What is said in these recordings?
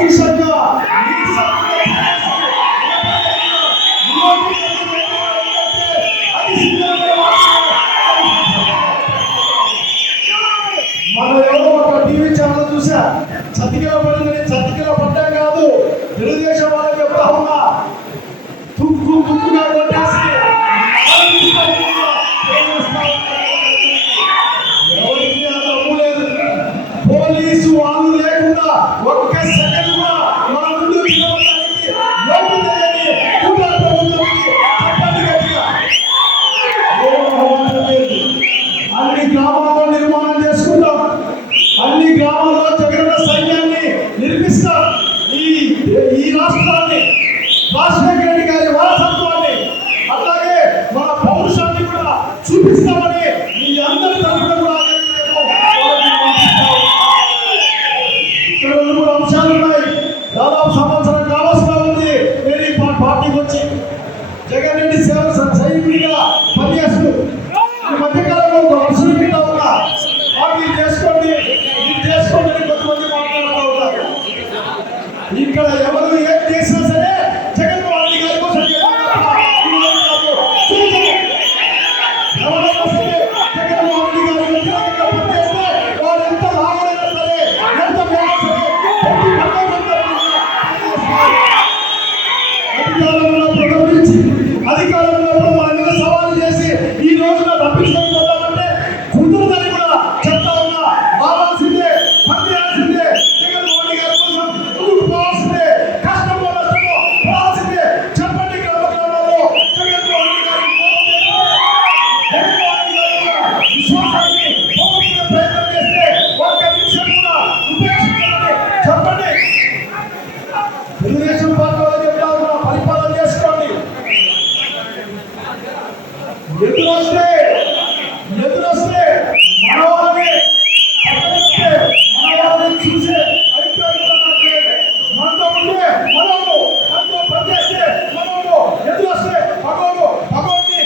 పౌరుషంగా మన ఎవరో ఒక టీవీ ఛానల్ చూసా, చతికిల పడిందని చతికిల పడ్డా కాదు, తెలుగుదేశం వాళ్ళకి ఎప్పుడన్నా తుక్కుగా కొట్టేసి ఎవరికి అర్థం లేదు. పోలీసు వాళ్ళు లేకుండా ఒక్క సెకండ్ కూడా మన ముందు నిలబడడానికి యోగ్యత లేని కూటమి ప్రభుత్వానికి చెప్పండి గట్టిగా. అన్ని గ్రామాల్లో నిర్మాణం చేసుకుంటాం, అన్ని గ్రామాల్లో జగనన్న సైన్యాన్ని నిర్మిస్తాం. ఈ రాష్ట్రాన్ని రాజశేఖర రెడ్డి గారి వారసత్వాన్ని అలాగే మన పౌరుషాన్ని కూడా చూపిస్తామని మీ అందరి తరఫున కూడా ఇక్కడ 3 అంశాలు ఉన్నాయి. దాదాపు సంవత్సరం కావాల్సిన ఉంది నేను ఈ పార్టీకి వచ్చి జగన్ రెడ్డి సేవ సైనికుడిగా పనిచేస్తూ ఈ మధ్యకాలంలో ఒక వర్షం కింద ఉన్నా మీరు చేసుకోండి కొంతమంది మాట్లాడుతూ ఉంటారు. ఇక్కడ ఎవరు ఏం చేసినా సరే జగన్మోహన్ రెడ్డి గారి కోసం జగన్మోహన్ రెడ్డి గారి వ్యతిరేకంగా పనిచేస్తే వారు ఎంత లాభమైనా సరే ఎంత మేలు సరే అధికారంలో మన సవాలు చేసి ఈ రోజున తప్పించుకోవాలంటే కుదురుదని కూడా చెప్తా ఉన్నా. రావాల్సిందే, పనిచేయాల్సిందే, జగన్మోహన్ రెడ్డి గారి కోసం ముందుకు పోవాల్సిందే, కష్టంలో పోవాల్సిందే. చెప్పండి గ్రామాల్లో జగన్మోహన్ రెడ్డి గారి విశ్వాసాన్ని పోగొట్టుకునే ప్రయత్నం చేస్తే ఒక్క నిమిషం కూడా ఉపేక్షించాలని చెప్పండి. తెలుగుదేశం పార్టీ వాళ్ళు చెప్తా ఉన్నా పరిపాలన చేసుకోండి. ఎదురొస్తే మనవాళ్ళని చూసే మనతో ఉంటే మనోడు, మనతో పనిచేస్తే మనోడు, ఎదురొస్తే భగవాన్ని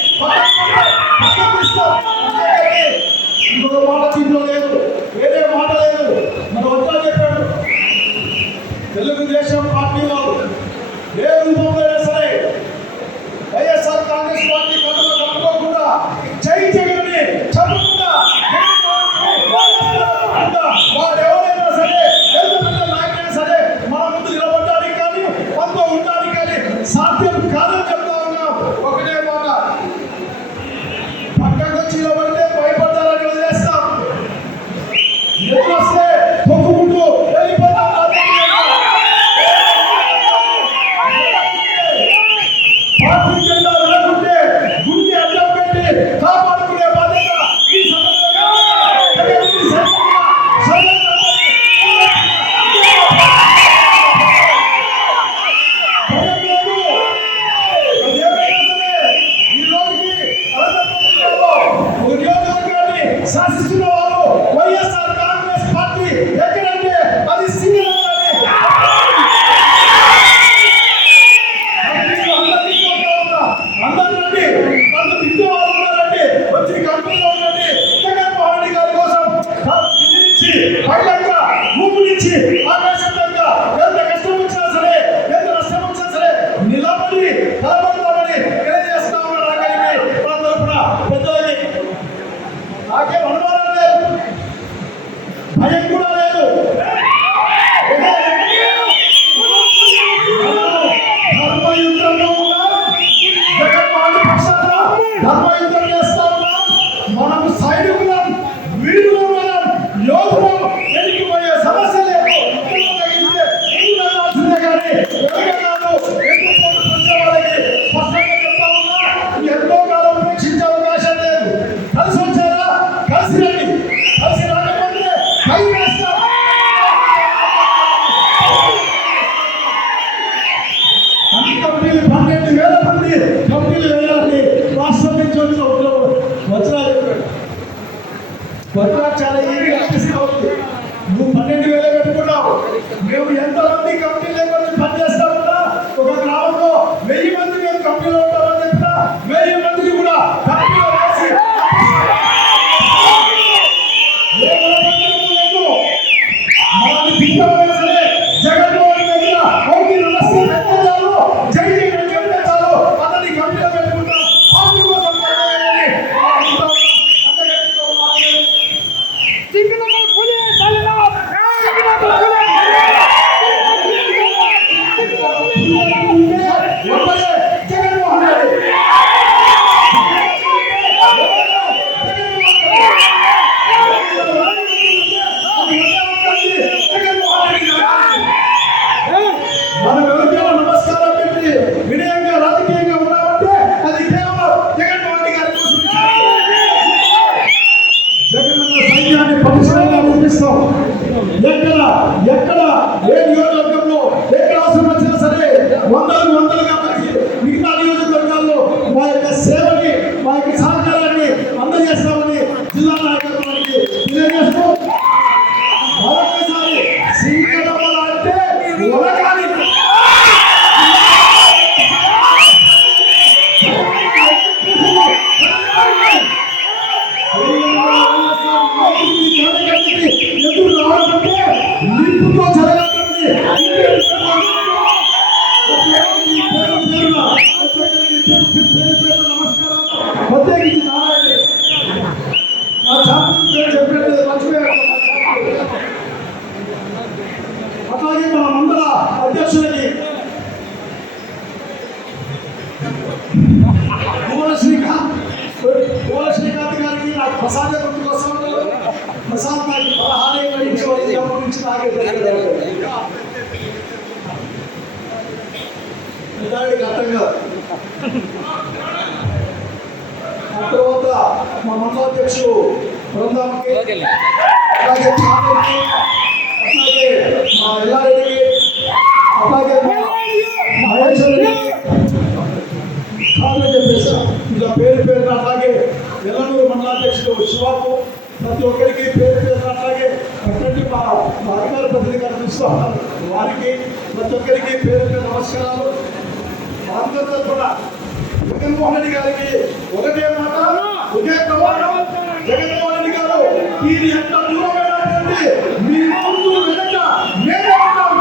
ఇంకొక మాట దీంట్లో లేదు, వేరే మాట లేదు. మన వద్ద చెప్పాడు తెలుగుదేశం పార్టీ వాళ్ళు ఏ రూపంలో అయినా సరే వైఎస్ఆర్ కాంగ్రెస్ పార్టీ కథలు కట్టుకోకుండా జై జగన్ని చెప్పకుండా వాడు ఎవరైనా సరే ఎంత పెద్ద నాయకుడైనా సరే మన ముందు నిలబడడానికి కానీ మనతో ఉండడానికి కానీ సాధ్యం కాదని చెప్తా ఉన్నాం. ఒకటే మాట, పక్కకు వచ్చి నిలబడితే భయపడతారని వదిలేస్తాం, ఎదురొస్తే తొక్కుకుంటూ వెళ్ళిపోతాం. పార్టీ జెండా వెళ్ళకుంటే గుండె అడ్డం పెట్టి కాపాడుకునే బాధ్యత ఈ శాసిస్తున్న వాళ్ళు వైఎస్ఆర్ కాంగ్రెస్ పార్టీ ఎక్కడంటే అది సింగిల్ అందరండి, నన్ను తిట్టే వాళ్ళు ఉన్నారండి, వచ్చి కంపెనీలో ఉండండి. జగన్మోహన్ రెడ్డి గారి కోసం నుంచి పైలంగా భూమి నుంచి ఆకాశంగా ఎంత కష్టం వచ్చినా సరే ఎంత నష్టం వచ్చినా సరే నిలబడతామని తెలియజేస్తా ఉన్నారు. మన తరఫున పెద్దలకి నాకేం అనుమానం లేదు, భయం కూడా లేదు. ధర్మయుద్ధంలో ఉన్నాం, జగన్మోహన్ పక్షాన ధర్మయుద్ధం చేస్తా ఉన్నాం. మనము సైనికులం, వీరులం, యోధులం, వెళ్ళిపోయే సమస్య లేదు. కానీ వచ్చే వాళ్ళకి స్పష్టంగా చెప్తా ఉన్నా, ఎంతో కాలం ఉపేక్షించే అవకాశం లేదు. కలిసి వచ్చారా, కలిసి రండి, కలిసి రాకపోతే పై వేస్తాం. అన్ని కంపెనీలు 12,000 మంది కంపెనీలు వెళ్ళాలని రాష్ట్రం నుంచి వచ్చిన చాలా ఈజీగా అనిపిస్తూ ఉంది. నువ్వు 12,000 పెట్టుకున్నావు, మేము ఎంతమంది కంపెనీలు పనిచేస్తా ఉన్నా ఒక గ్రామంలో 1000 మంది మేము కంపెనీలో ఉంటామని చెప్పినా 1000 మందిని కూడా కంపెనీలో వేసి మనల్ని తింటామని సరే జగన్మోహన్ ఉలగాలి. ఎదురు రావడంటే నిప్పుతో జరగకండి. నమస్కారం. ప్రత్యేకించి నారాయణ నా చాపి పేరు చెప్పినట్టు మర్చిపోయాడు. అట్లాగే మన మండల అధ్యక్షుడికి శ్రీకాంత్ గారికి నాకు ప్రసాదే గుర్తుకొస్తాను. ప్రసాద్ నాకు 16 ఏళ్ళ నుంచి అప్పటి నుంచి తాగే అర్థంగా. ఆ తర్వాత మా మండలాధ్యక్షుడు బృందానికి, అలాగే చాపకి, అట్లాగే మా ఎల్లారెడ్డికి, అట్లాగే మా మహేష్ రెడ్డికి చెప్పేసా. ఇలా పేరు పేరున అట్లాగే వెల్లనూరు మండలాధ్యక్షుడు శివాకు ప్రతి ఒక్కరికి పేరు పేరున, అట్లాగే ప్రతి మా అధికార ప్రతినిధి గారు చూస్తున్నారు వారికి ప్రతి ఒక్కరికి పేరు పేరు నమస్కారాలు. అందరి తరఫున జగన్మోహన్ రెడ్డి గారికి ఒకటే మాట, ఒకే ప్రమాణం. జగన్మోహన్ రెడ్డి గారు మీరు ఎంత దూరమైనటువంటి మీ ముందు వెనక మేమే ఉంటాం.